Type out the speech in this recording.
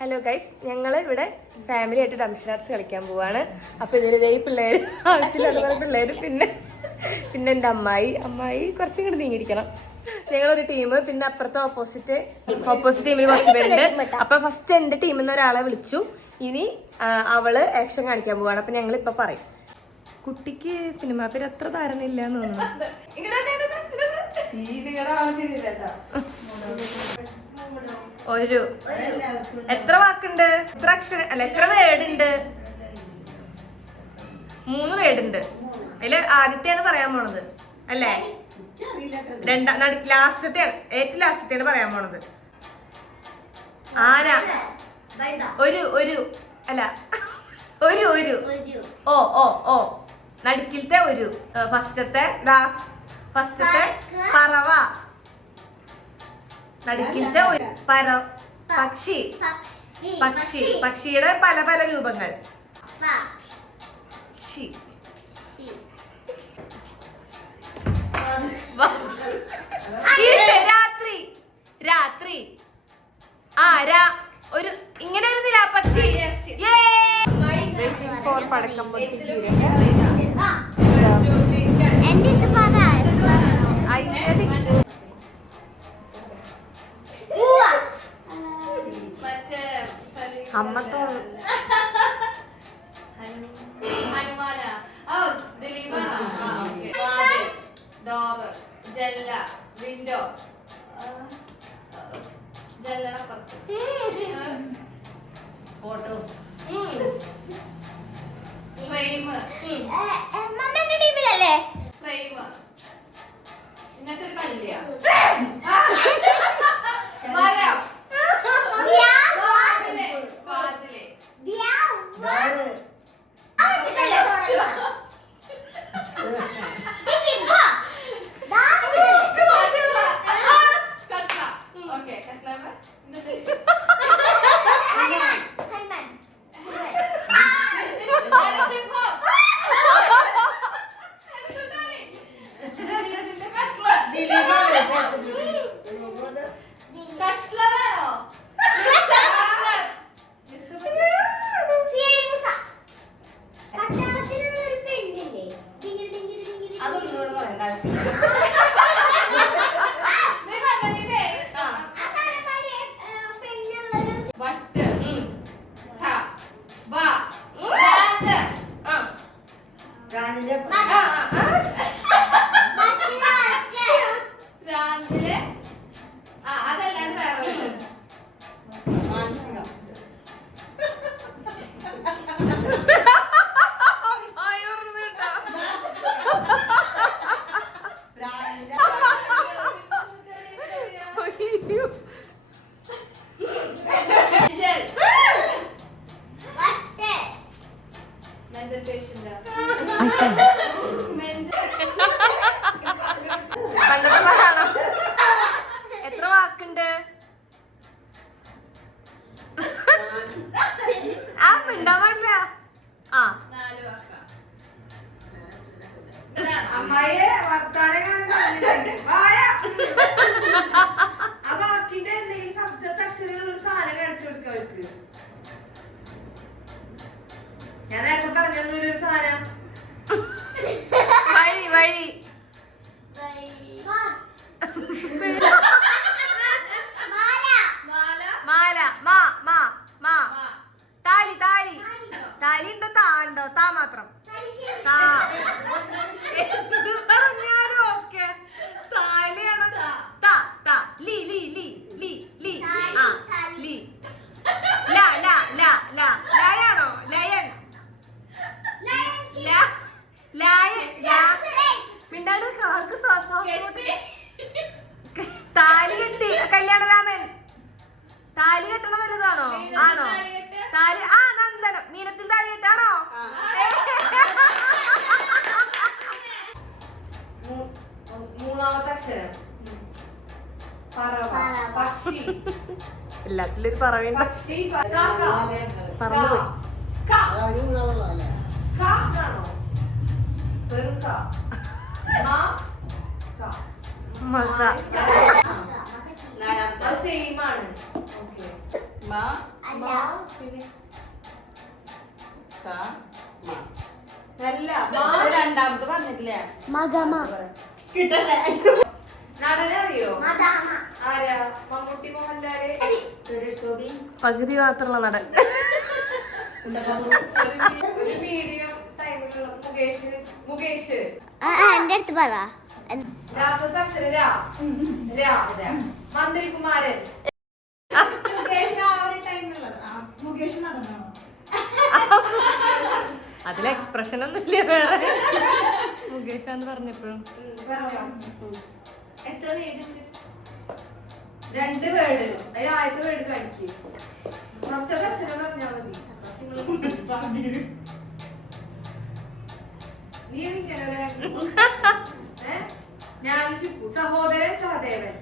Hello guys, ഞങ്ങൾ ഇവിടെ family ആയിട്ട് ഡംഷൻ ആർട്സ് കളിക്കാൻ പോവാണ്. അപ്പോൾ ഇതിൽ ഈ പിള്ളേർ ആവശ്യമില്ലാത്ത പിള്ളേർ പിന്നെ എൻ്റെ അമ്മായി കുറച്ചും കൂടി നീങ്ങിയിരിക്കണം. ഞങ്ങളൊരു ടീം, പിന്നെ അപ്പുറത്തെ ഓപ്പോസിറ്റ് ടീമിൽ കുറച്ച് പേരുണ്ട്. അപ്പോൾ ഫസ്റ്റ് എൻ്റെ ടീമിൽ നിന്ന് ഒരാളെ വിളിച്ചു. ഇനി അവള് ആക്ഷൻ കാണിക്കാൻ പോവാണ്. അപ്പോൾ ഞങ്ങളിപ്പോൾ പറയും. കുട്ടിക്ക് സിനിമാ പേര് അത്ര ധാരണയില്ല എന്ന് തോന്നുന്നു. ഒരു എത്ര വാക്കുണ്ട്, എത്ര അക്ഷരം അല്ല എത്ര വേർഡ് ഉണ്ട്? 3 വേർഡ് ഉണ്ട്. അതില് ആദ്യത്തെയാണ് പറയാൻ പോണത് അല്ലേ? ലാസ്റ്റത്തെയാണ്, ഏറ്റവും ലാസ്റ്റത്തെയാണ് പറയാൻ പോണത്. ആരാ? ഒരു അല്ല ഒരു ഓ ഓ ഓ നടുക്കിലത്തെ ഒരു ഫസ്റ്റത്തെ പറവ, നടുക്കിലത്തെ ഒരു പക്ഷി. പക്ഷിയുടെ പല പല രൂപങ്ങൾ. രാത്രി ഒരു ഇങ്ങനെ ഒരു നിലാപക്ഷി. പടക്കം അമ്മ ഡോറ്, ജല്ല, വിൻഡോ, ജല്ലടപ്പുറത്ത്, ഫോട്ടോ, ഫ്രെയിം. ടീമിലല്ലേ ഫ്രെയിം? ഇന്നത്തെ കളിയാ. മരം, വാതില്, എത്ര വാക്കുണ്ട്? മിണ്ടാ പാടില്ല. അമ്മായിയെ വർത്താനം ആ വാക്കിന്റെ എന്തെങ്കിലും ഫസ്റ്റത്തെ അക്ഷരങ്ങൾ ഒരു സാധനം കാണിച്ചു കൊടുക്കുക അവർക്ക്. ഞാൻ നേരത്തെ പറഞ്ഞൊരു സാധനം. വഴി താലി ഉണ്ടോ? ഉണ്ടോ? താ മാത്രം. പറഞ്ഞാലും ഓക്കെ. താലിയാണോ? ലയാണോ? മിണ്ടാട് കാർക്ക് താലി കെട്ടി. കല്യാണരാമൻ താലി കെട്ടണ വലുതാണോ? ആണോ? താലി നന്ദനം മീനത്തിൽ താലി കെട്ടാണോ? മൂന്നാമത്തെ അക്ഷരം പക്ഷി. എല്ലാത്തിലൊരു പറവേണ്ട. പറന്നുപോയി. നല്ല രണ്ടാമത്തെ പറഞ്ഞിട്ടില്ലേ? കിട്ടല്ലേ നടനെ അറിയോ? ആരാ? മമ്മൂട്ടി മോഹൻലാല്. സുരേഷ് ഗോപി. പകുതി മാത്രമുള്ള നടൻ. ഒരു മീഡിയം ടൈമിലുള്ള മുകേഷ്. എന്റെ അടുത്ത് പറ. രാസത്തെ അക്ഷരം രാ. മന്ത്രികുമാരൻ. മുകേഷ് നടന്നോ? അതിൽ എക്സ്പ്രഷൻ ഒന്നും ഇല്ല വേറെ. മുകേഷാന്ന് പറഞ്ഞപ്പോഴും എത്ര വേടുണ്ട്? 2 വേർഡ്. അതിൽ ആദ്യത്തെ വേർഡ് കാണിക്കും. ഫസ്റ്റത്തെ അക്ഷരം പറഞ്ഞാ മതി. നീ ഇങ്ങനെ ഞാൻ ചിപ്പു. സഹോദരൻ സഹദേവൻ.